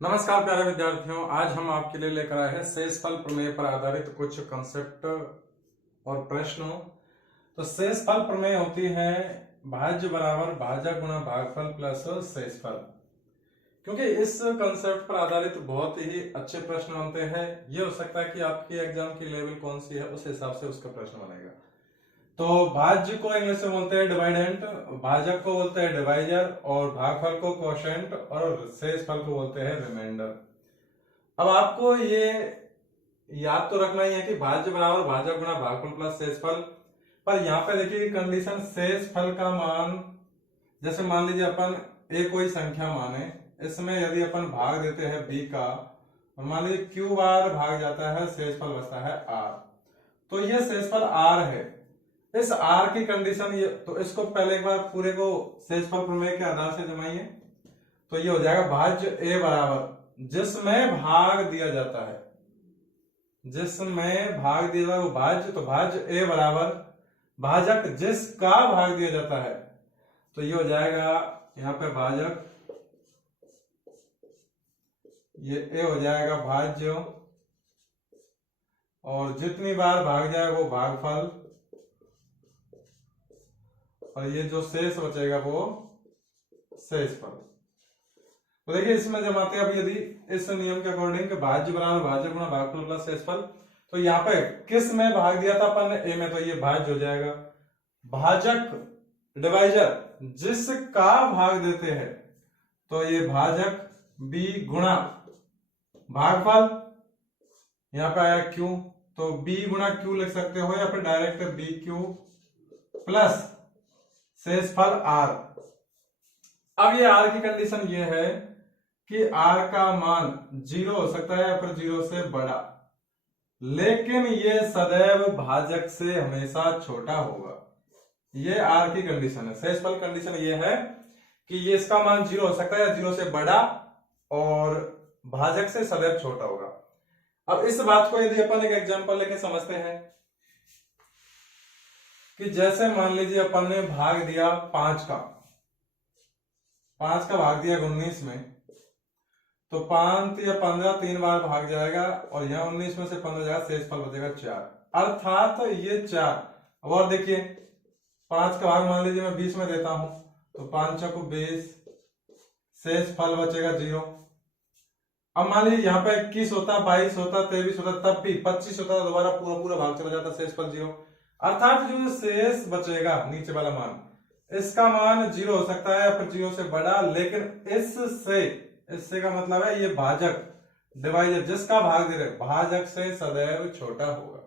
नमस्कार प्यारे विद्यार्थियों, आज हम आपके लिए लेकर आए हैं शेषफल प्रमेय पर आधारित कुछ कंसेप्ट और प्रश्नों। तो शेषफल प्रमेय होती है भाज्य बराबर भाजक गुणा भागफल प्लस शेषफल। क्योंकि इस कंसेप्ट पर आधारित बहुत ही अच्छे प्रश्न बनते हैं। ये हो सकता है कि आपकी एग्जाम की लेवल कौन सी है उस हिसाब से उसका प्रश्न बनेगा। तो भाज्य को इंग्लिश में बोलते हैं डिवाइडेंट, भाजक को बोलते हैं डिवाइजर और भागफल को कोशेंट और शेषफल को बोलते हैं रिमाइंडर। अब आपको ये याद तो रखना ही है कि भाज्य बराबर भाजक गुणा भागफल प्लस शेषफल। पर यहाँ पे देखिए कंडीशन, शेषफल का मान, जैसे मान लीजिए अपन कोई संख्या माने, इसमें यदि अपन भाग देते हैं b का, मान लीजिए q बार भाग जाता है, शेषफल बचता है r। तो ये शेषफल r है। इस r की कंडीशन ये, तो इसको पहले एक बार पूरे को शेषफल प्रमेय के आधार से जमाइए। तो ये हो जाएगा भाज्य a बराबर जिसमें भाग दिया जाता है, जिसमें भाग दिया जाता है वो भाज्य, तो भाज्य a बराबर भाजक जिसका भाग दिया जाता है। तो ये हो जाएगा यहाँ पे भाजक, ये a हो जाएगा भाज्य और जितनी बार भाग जाए वो भागफल, और ये जो शेष बचेगा वो शेषफल। तो देखिए इसमें जमाते हैं, अब यदि इस नियम के अकॉर्डिंग भाज्य बराबर भाजक गुणा भागफल प्लस शेषफल, तो यहाँ पे किस में भाग दिया था अपन ने, ए में, तो ये भाज्य हो जाएगा। भाजक डिवाइजर जिसका भाग देते हैं, तो ये भाजक बी गुणा भागफल, यहाँ पे आया क्यू, तो बी गुणा क्यू लिख सकते हो या फिर डायरेक्ट बी क्यू प्लस शेषफल आर। अब ये आर की कंडीशन ये है कि आर का मान 0 हो सकता है या फिर 0 से बड़ा, लेकिन ये सदैव भाजक से हमेशा छोटा होगा। ये आर की कंडीशन है। शेषफल कंडीशन ये है कि ये इसका मान 0 हो सकता है या 0 से बड़ा और भाजक से सदैव छोटा होगा। अब इस बात को यदि अपन एक एग्जांपल लेके समझते हैं कि जैसे मान लीजिए अपन ने भाग दिया 5 का भाग दिया 19 में, तो 5 या 15 3 बार भाग जाएगा और यहाँ 19 में से 15 जाएगा, शेषफल बचेगा 4, अर्थात ये 4। और देखिए 5 का भाग मान लीजिए मैं 20 में देता हूं, तो 5 को 20, शेषफल बचेगा 0। अब मान लीजिए यहाँ पे 21 होता, 22 होता, 23 होता, तब भी 25 होता, दोबारा पूरा भाग चला जाता, शेषफल 0। अर्थात जो शेष बचेगा नीचे वाला मान, इसका मान 0 हो सकता है या फिर 0 से बड़ा, लेकिन इससे का मतलब है ये भाजक डिवाइजर जिसका भाग दे रहे भाजक से सदैव छोटा होगा।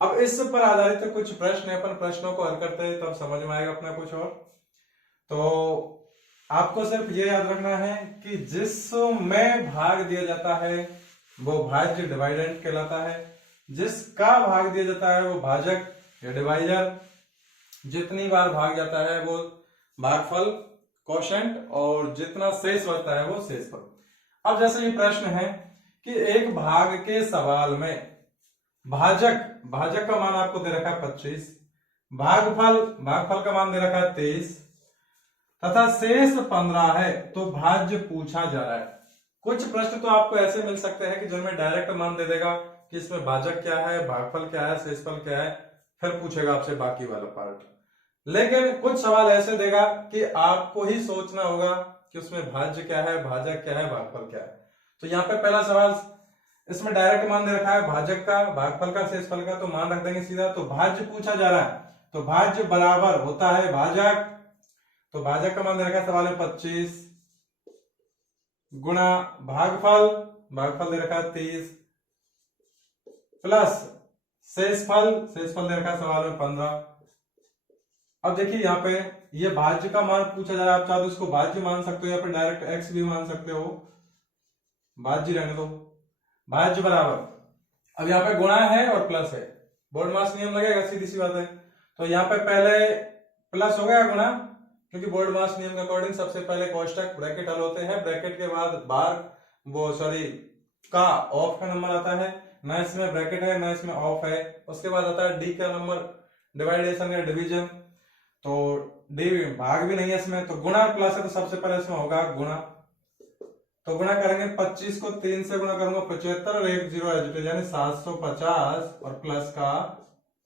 अब इस पर आधारित कुछ प्रश्न है, अपन प्रश्नों को हल करते हैं तब समझ में आएगा अपना कुछ और। तो आपको सिर्फ ये याद रखना है कि जिसमें भाग दिया जाता है वो भाज्य डिवाइडेंट कहलाता है, जिसका भाग दिया जाता है वो भाजक या डिवाइजर, जितनी बार भाग जाता है वो भागफल कोशेंट, और जितना शेष बचता है वो शेषफल। अब जैसे ये प्रश्न है कि एक भाग के सवाल में भाजक का मान आपको दे रखा है 25, भागफल का मान दे रखा है 23 तथा शेष 15 है, तो भाज्य पूछा जा रहा है। कुछ प्रश्न तो आपको ऐसे मिल सकते हैं कि जिनमें डायरेक्ट मान दे देगा कि इसमें भाजक क्या है, भागफल क्या है, शेषफल क्या है, फिर पूछेगा आपसे बाकी वाला पार्ट। लेकिन कुछ सवाल ऐसे देगा कि आपको ही सोचना होगा कि उसमें भाज्य क्या है, भाजक क्या है, भागफल क्या है। तो यहाँ पे पहला सवाल, इसमें डायरेक्ट मान दे रखा है भाजक का, भागफल का, शेषफल का, तो मान रख देंगे सीधा। तो भाज्य पूछा जा रहा है, तो भाज्य बराबर होता है भाजक, तो भाजक का मान दे रखा है सवाल में 25 गुणा भागफल दे रखा है 30 प्लस शेषफल दे रखा है सवाल में 15। अब देखिए यहाँ पे ये भाज्य का मान पूछा जा रहा है, आप चाहो तो इसको भाज्य मान सकते हो या फिर डायरेक्ट एक्स भी मान सकते हो, भाज्य रहने दो। भाज्य बराबर, अब यहाँ पे गुणा है और प्लस है, बोर्ड मास नियम लगेगा, सीधी सी बात है। तो यहाँ पे पहले प्लस हो गया गुणा, क्योंकि बोर्ड मास नियम के अकॉर्डिंग सबसे पहले कोष्टक ब्रैकेट हल होते हैं, ब्रैकेट के बाद का ऑफ का नंबर आता है, ना इसमें ब्रैकेट है ना इसमें ऑफ है। उसके बाद आता है डी का नंबर, डिवाइडेशन या डिवीजन, तो डी भाग भी नहीं है इसमें, तो गुणा प्लस है तो सबसे पहले इसमें होगा गुणा। तो गुणा करेंगे 25 को 3 से गुणा करूंगा 75 और 1 0 एजिटेज यानी 750 और प्लस का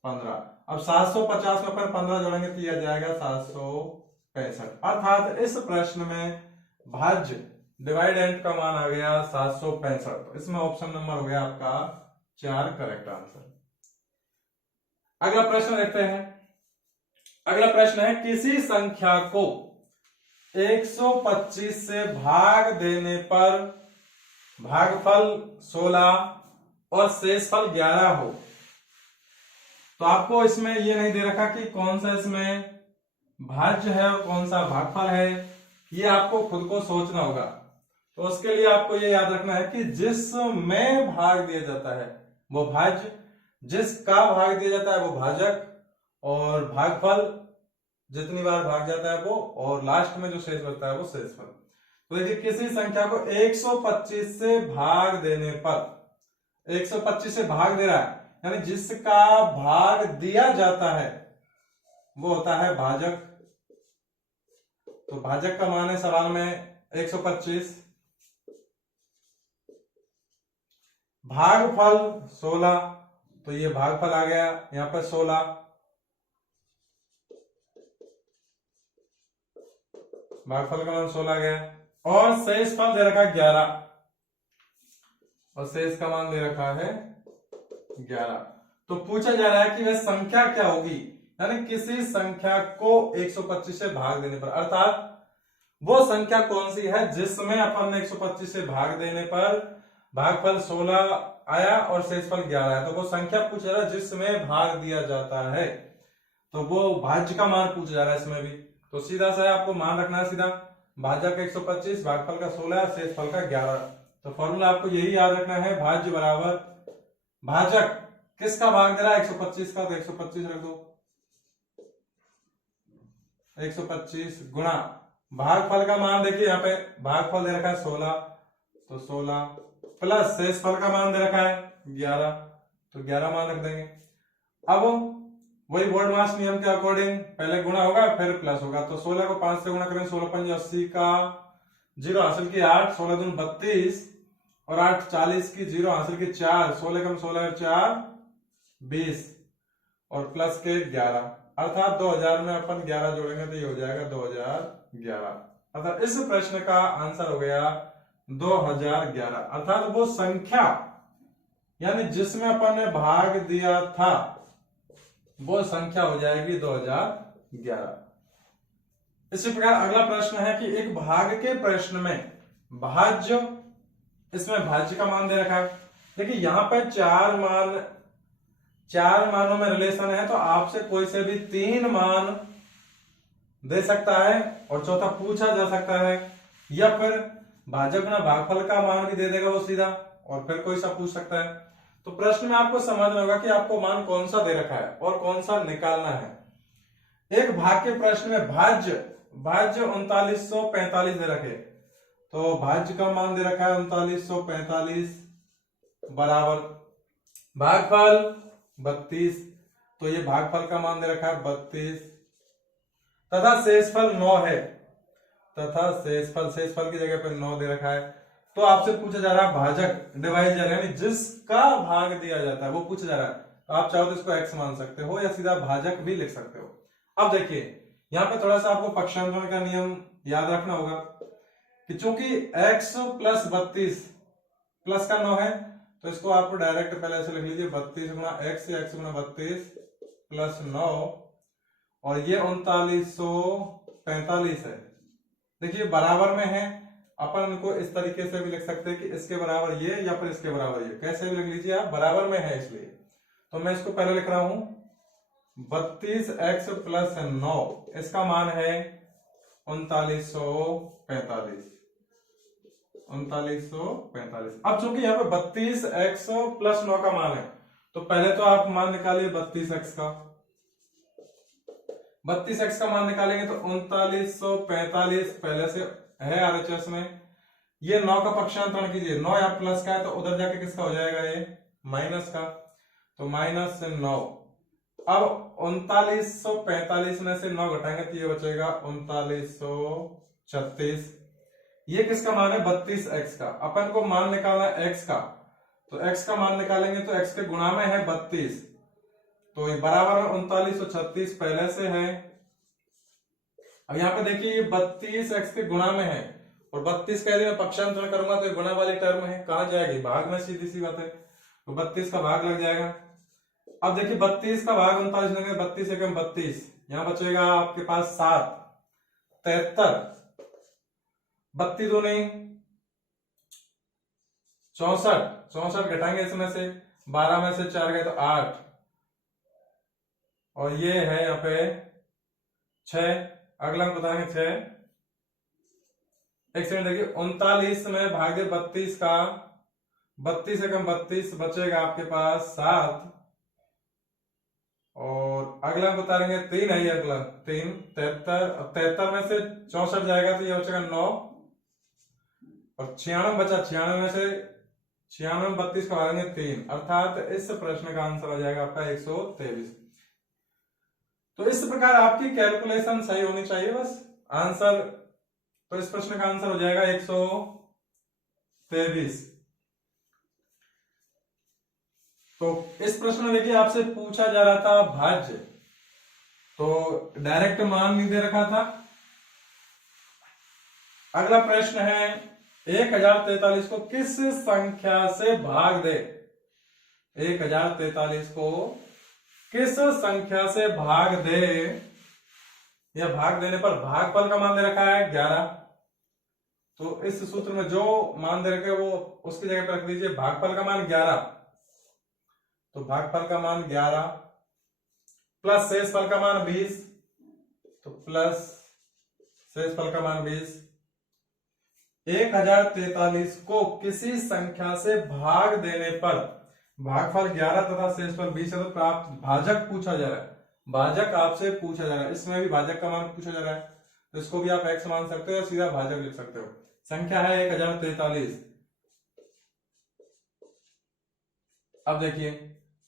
15। अब 750 में अपन 15 जोड़ेंगे तो यह जाएगा 765। अर्थात इस प्रश्न में भाज्य डिवाइडेंट का मान आ गया 765। तो इसमें ऑप्शन नंबर हो गया आपका 4 करेक्ट आंसर। अगला प्रश्न देखते हैं। अगला प्रश्न है किसी संख्या को 125 से भाग देने पर भागफल 16 और शेषफल 11 हो। तो आपको इसमें ये नहीं दे रखा कि कौन सा इसमें भाज्य है और कौन सा भागफल है, ये आपको खुद को सोचना होगा। तो उसके लिए आपको ये याद रखना है कि जिसमें भाग दिया जाता है वो भाज्य, जिसका भाग दिया जाता है वो भाजक, और भागफल जितनी बार भाग जाता है वो, और लास्ट में जो शेष बचता है वो शेषफल। तो देखिए किसी संख्या को 125 से भाग देने पर, 125 से भाग दे रहा है यानी जिसका भाग दिया जाता है वो होता है भाजक। तो भाजक का मान है सवाल में 125, भागफल 16, तो ये भागफल आ गया यहां पर 16, भागफल का मान 16 गया, और शेषफल दे रखा 11, और शेष का मान दे रखा है 11। तो पूछा जा रहा है कि वह संख्या क्या होगी, यानी किसी संख्या को 125 से भाग देने पर, अर्थात वो संख्या कौन सी है जिसमें अपन ने 125 से भाग देने पर भागफल 16 आया और शेषफल 11 आया। तो वो संख्या पूछा जा रहा है जिसमें भाग दिया जाता है, तो वो भाज्य का मान पूछा जा रहा है इसमें भी। तो सीधा सा आपको मान रखना है, सीधा भाजक 125, भागफल का 16, शेषफल का 11। तो फॉर्मूला आपको यही याद रखना है, भाज्य बराबर भाजक किसका भाग दे रहा है 125 का, तो 125 रख दो, 125 गुणा भागफल का मान देखिए यहाँ पे भागफल दे रखा है 16, तो 16 प्लस शेषफल का मान दे रखा है 11, तो 11 मान रख देंगे। अब वही बोर्डमास नियम के अकॉर्डिंग पहले गुणा होगा फिर प्लस होगा। तो 16 को 5 से गुणा करें, 16 5 80 का 0 हासिल की 8, 16 दून 32 और 8 40 की 0 हासिल की 4, 16 कम 16 4 20 और प्लस के 11, अर्थात 2000 में अपन 11 जोड़ेंगे तो ये हो जाएगा 2011। अर्थात इस प्रश्न का आंसर हो गया 2011। अर्थात वो संख्या यानी जिसमें अपन ने भाग दिया था वो संख्या हो जाएगी 2011। इसी प्रकार अगला प्रश्न है कि एक भाग के प्रश्न में भाज्य, इसमें भाज्य का मान दे रखा है। देखिए यहां पर चार मानों में रिलेशन है, तो आपसे कोई से भी 3 मान दे सकता है और चौथा पूछा जा सकता है, या फिर भाजक ना भागफल का मान भी दे देगा वो सीधा, और फिर कोई सा पूछ सकता है। तो प्रश्न में आपको समझना होगा कि आपको मान कौन सा दे रखा है और कौन सा निकालना है। एक भाग के प्रश्न में भाज्य 3945 दे रखे, तो भाज्य का मान दे रखा है 3945 बराबर भागफल 32, तो ये भागफल का मान दे रखा है 32 तथा शेषफल 9 है, तथा शेषफल की जगह पर 9 दे रखा है। तो आपसे पूछा जा रहा है भाजक डिवाइजर यानी जिसका भाग दिया जाता है वो पूछा जा रहा है। तो आप चाहो तो इसको x मान सकते हो या सीधा भाजक भी लिख सकते हो। अब देखिए यहाँ पे थोड़ा सा आपको पक्षांतरण का नियम याद रखना होगा कि चूंकि x प्लस 32 प्लस का 9 है, तो इसको आपको डायरेक्ट पहले ऐसे लिख लीजिए 32 गुणा x या x गुणा 32 प्लस 9, और ये 3945 है। देखिए बराबर में है, अपन इनको इस तरीके से भी लिख सकते हैं कि इसके बराबर ये या फिर इसके बराबर ये, कैसे भी लिख लीजिए आप, बराबर में है इसलिए। तो मैं इसको पहले लिख रहा हूं 32x प्लस 9, इसका मान है 3945। अब चूंकि यहाँ पे 32x प्लस 9 का मान है, तो पहले तो आप मान निकालिए 32x का, 32x का मान निकालेंगे तो 3945 पहले से है RHS में। ये 9 का पक्षांतरण कीजिए, 9 यहाँ प्लस का है तो उधर जाके किसका हो जाएगा ये माइनस का, तो माइनस 9। अब 3945 में से 9 घटाएंगे तो ये बचेगा 3936, ये किसका मान है 32x का, अपन को मान निकालना है x का, तो x का मान निकालेंगे तो x के गुणा में है 32, तो ये बराबर है 3936 पहले से है। अब यहाँ पे देखिए ये 32x के गुणा में है और 32 का यदि मैं पक्षांतरण करूंगा तो ये गुणा वाली टर्म है, कहां जाएगी भाग में, सीधी सी बात है, तो 32 का भाग लग जाएगा। अब देखिए 32 का भाग 39 लेंगे, 32 एकम 32, यहां बचेगा आपके पास 7, 73, 32 दूनी 64, 64 घटाएंगे इसमें से, 12 में से 4 गए तो 8, और ये है यहाँ पे 6, अगला हम बताएंगे 6, एक सेकंड देखिए 39 में भागे 32 का, 32 एकम 32 बचेगा आपके पास 7, और अगला हम बता देंगे 3 है, ये अगला 3, 73, 73 में से 64 जाएगा तो ये बचेगा 9, और 96 बचा, 96 में से 96 में 32 को भागेंगे 3, अर्थात इस प्रश्न का आंसर हो जाएगा आपका 123। तो इस प्रकार आपकी कैलकुलेशन सही होनी चाहिए बस, आंसर, तो इस प्रश्न का आंसर हो जाएगा 123। तो इस प्रश्न में देखिए आपसे पूछा जा रहा था भाज्य, तो डायरेक्ट मान नहीं दे रखा था। अगला प्रश्न है 1043 को किस संख्या से भाग दे, 1043 को किस संख्या से भाग दे, या भाग देने पर भागफल का मान दे रखा है 11, तो इस सूत्र में जो मान दे रखे वो उसकी जगह पर रख दीजिए, भागफल का मान 11, तो भागफल का मान 11 प्लस शेषफल का मान 20, तो प्लस शेषफल का मान 20। 1043 को किसी संख्या से भाग देने पर भागफल 11 तथा शेषफल 20 है, तो प्राप्त भाजक पूछा जा रहा है, भाजक आपसे पूछा जा रहा है, इसमें भी भाजक का मान पूछा जा रहा है, तो इसको भी आप x मान सकते हो, सीधा भाजक लिख सकते हो। संख्या है 1043। अब देखिए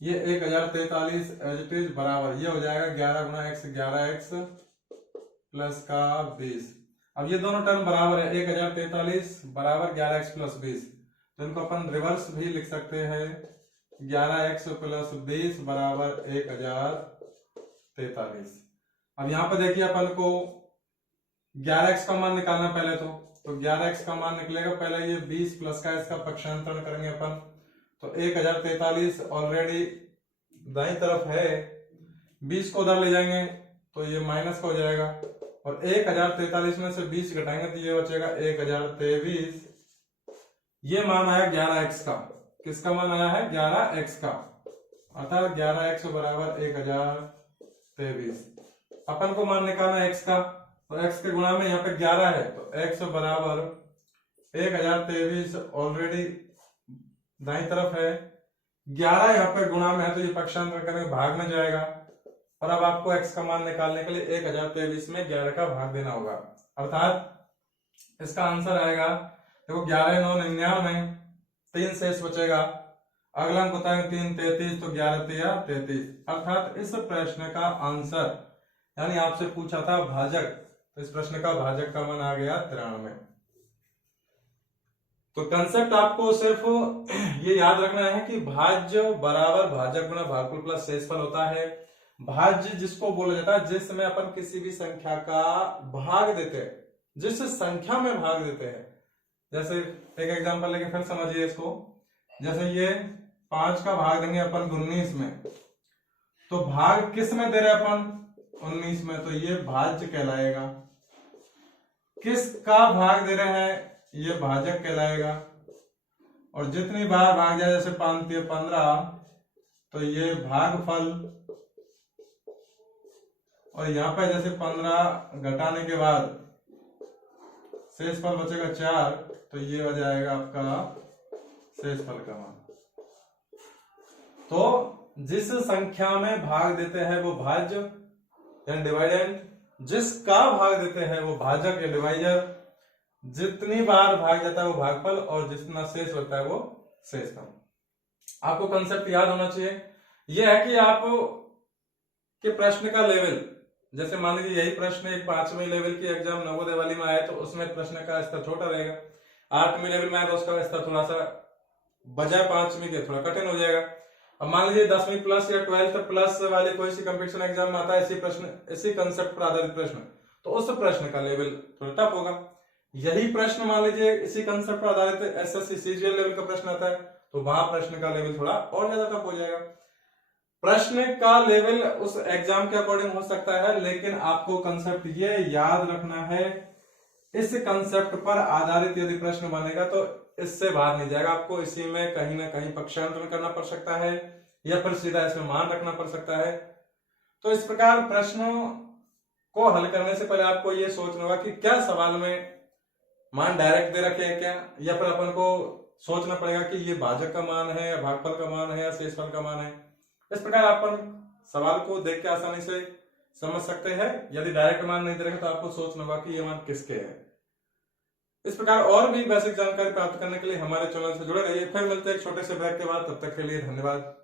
ये 1043 एज इट इज बराबर ये हो जाएगा 11 गुना x, 11x प्लस का 20। अब ये दोनों टर्म बराबर है, 1043 बराबर 11x प्लस 20, तो इनको अपन रिवर्स भी लिख सकते हैं, 11x प्लस 20 बराबर 1043। अब यहाँ पे देखिए अपन को 11x का मान निकालना पहले, तो 11x का मान निकलेगा, पहले ये 20 प्लस का इसका पक्षांतरण करेंगे अपन, तो 1043 ऑलरेडी दाईं तरफ है, 20 को उधर ले जाएंगे तो ये माइनस का हो जाएगा, और 1043 में से 20 घटाएंगे तो ये बचेगा 1023। ये मान आया 11x का, किसका मान आया है 11x का, अर्थात 11x बराबर 1023। अपन को मान निकालना है x का, तो x के गुणा में यहाँ पे 11 है, तो x बराबर 1023 ऑलरेडी दाईं तरफ है, 11 यहाँ पे गुणा में है तो ये पक्षांतर करेंगे भाग में जाएगा, और अब आपको x का मान निकालने के लिए 1023 में 11 का भाग देना होगा, अर्थात इसका आंसर आएगा देखो 11 9 99, 3 शेष बचेगा, अगला अंक बताएंगे 3 33, तो 11 3 33, अर्थात इस प्रश्न का आंसर, यानी आपसे पूछा था भाजक, तो इस प्रश्न का भाजक का मान आ गया 93। तो कंसेप्ट आपको सिर्फ ये याद रखना है कि भाज्य बराबर भाजक गुना भागफल प्लस शेषफल होता है। भाज्य जिसको बोला जाता है जिसमें अपन किसी भी संख्या का भाग देते हैं, जिस संख्या में भाग देते हैं, जैसे एक एग्जांपल लेके फिर समझिए इसको, जैसे ये 5 का भाग देंगे अपन 19 में, तो भाग किस में दे रहे अपन 19 में, तो ये भाज्य कहलाएगा, किसका भाग दे रहे हैं ये भाजक कहलाएगा, और जितनी बार भाग जाए जैसे 5 15, तो ये भागफल, और यहाँ पे जैसे 15 घटाने के बाद शेषफल बचेगा 4, तो ये हो जाएगा आपका शेषफल का मान। तो जिस संख्या में भाग देते हैं वो भाज्य या डिवाइडेंड, जिसका भाग देते हैं वो भाजक या डिवाइजर, जितनी बार भाग जाता है वो भागफल, और जितना शेष होता है वो शेषफल। आपको कंसेप्ट याद होना चाहिए। यह है कि आप के प्रश्न का लेवल जैसे मान लीजिए यही प्रश्न एक 5वीं लेवल की एग्जाम नवोदय वाली में आया तो उसमें प्रश्न का स्तर छोटा रहेगा, 8वीं लेवल में आया तो उसका स्तर थोड़ा सा बजाय 5वीं के थोड़ा कठिन हो जाएगा। अब मान लीजिए 10वीं प्लस या 12th प्लस वाली कोई सी कंपटीशन एग्जाम में आता है इसी प्रश्न, इसी कंसेप्ट पर आधारित प्रश्न, तो उस प्रश्न का लेवल थोड़ा टफ होगा। यही प्रश्न मान लीजिए इसी कंसेप्ट पर आधारित एसएससी सीजीएल लेवल का प्रश्न आता है तो वहां प्रश्न का लेवल थोड़ा और ज्यादा टफ हो जाएगा। प्रश्न का लेवल उस एग्जाम के अकॉर्डिंग हो सकता है, लेकिन आपको कंसेप्ट ये याद रखना है, इस कंसेप्ट पर आधारित यदि प्रश्न बनेगा तो इससे बाहर नहीं जाएगा, आपको इसी में कहीं ना कहीं पक्षांतरण करना पड़ सकता है या फिर सीधा इसमें मान रखना पड़ सकता है। तो इस प्रकार प्रश्नों को हल करने से पहले आपको ये सोचना होगा कि क्या सवाल में मान डायरेक्ट दे रखे हैं क्या, या फिर अपन को सोचना पड़ेगा कि ये भाजक का मान है या भागफल का मान है या शेषफल का मान है। इस प्रकार अपन सवाल को देख के आसानी से समझ सकते हैं। यदि डायरेक्ट मान नहीं दे रखे तो आपको सोचना होगा कि ये मान किसके हैं। इस प्रकार और भी बेसिक जानकारी प्राप्त करने के लिए हमारे चैनल से जुड़े रहिए। फिर मिलते हैं एक छोटे से ब्रेक के बाद, तब तक के लिए धन्यवाद।